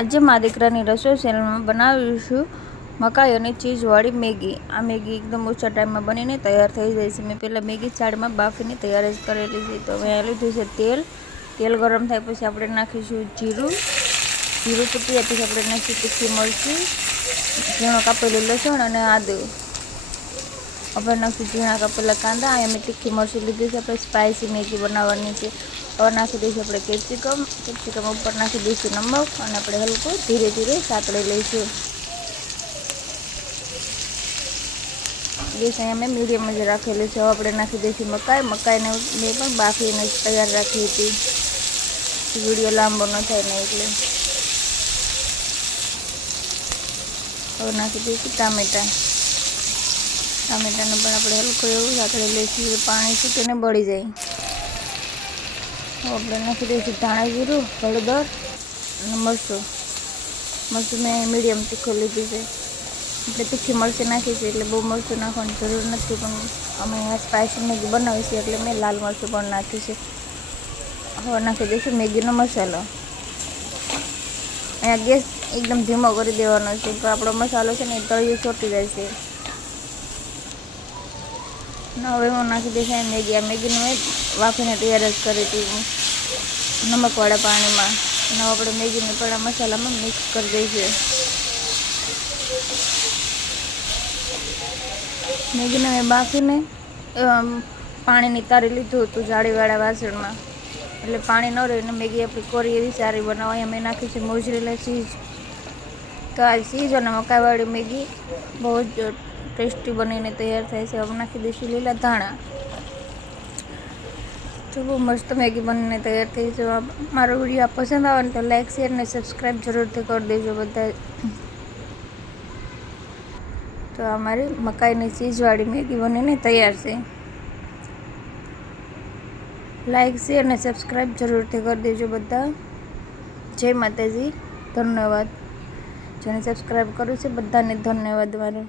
આજે મારા દીકરાની રસોઈ ચેનલમાં બનાવીશું મકાઈ અને ચીઝવાળી મેગી। આ મેગી એકદમ ઓછા ટાઈમમાં બનીને તૈયાર થઈ જાય છે। મેં પહેલાં મેગી ચાળમાં બાફીને તૈયાર જ કરેલી છે। તો મેં લીધું છે તેલ ગરમ થાય પછી આપણે નાખીશું જીરું ફૂટ્યા પછી આપણે નાખીશું તીખી મરચી, ઝીણો કાપેલું લસણ અને આદું। હવે નાખીશું ઝીણા કાપેલા કાંદા। અહીંયા મેં તીખી મરચી લીધી છે, આપણે સ્પાઇસી મેગી બનાવવાની છે। હવે નાખી દઈશું આપણે કેપ્સિકમ ઉપર નાખી દઈશું નમક અને આપણે હલકું ધીરે ધીરે સાતળી લઈશું। ગેસ અહીંયા મેં મીડિયમ જ રાખેલું છે। હવે આપણે નાખી દઈશું મકાઈને મેં પણ બાફીને તૈયાર રાખી હતી, વિડીયો લાંબો ન થાય ને એટલે। હવે નાખી દઈશું ટામેટાને પણ આપણે હલકું એવું સાતળી લઈશું, પાણી છૂટીને બળી જાય। હવે આપણે નાખી દઈશું ધાણા જીરું, હળદર અને મરચું મેં મીડિયમ તીખું લીધું છે। આપણે તીખી મરચી નાખી છે એટલે બહુ મરચું નાખવાની જરૂર નથી, પણ અમે આ સ્પાઇસી મેગી બનાવી છે એટલે મેં લાલ મરચું પણ નાખ્યું છે। હવે નાખી દઈશું મેગીનો મસાલો। અહીંયા ગેસ એકદમ ધીમો કરી દેવાનો છે, તો આપણો મસાલો છે ને એ તળિયું ચોંટી જાય છે। હવે હું નાખી દઈશ મેગી। આ મેગીને મેં વાફીને તૈયાર જ કરી હતી નમકવાળા પાણીમાં। હવે આપણે મેગીને પણ આ મસાલામાં મિક્સ કરી દઈશું। મેગીને મેં બાફીને પાણી નિતારી લીધું હતું જાળીવાળા વાસણમાં, એટલે પાણી ન રહીને મેગી આપણી કોરી એવી સારી બનાવવા। અહીંયા મેં નાખી છે મોઝરેલા ચીઝ। તો આ ચીઝ અને મકાઈવાળી મેગી બહુ જ ટેસ્ટી બનીને તૈયાર થાય છે। હવે નાખી દઈશું લીલા ધાણા। તો બહુ મસ્ત મેગી બનીને તૈયાર થઈ છે। મારો વિડીયો પસંદ આવે ને તો લાઈક શેર ને સબસ્ક્રાઈબ જરૂરથી કરી દેજો બધા। તો અમારી મકાઈની ચીઝવાળી મેગી બનીને તૈયાર છે। લાઈક શેર ને સબસ્ક્રાઈબ જરૂરથી કરી દેજો બધા। જય માતાજી, ધન્યવાદ। જેને સબસ્ક્રાઈબ કર્યું છે બધાને ધન્યવાદ મારો।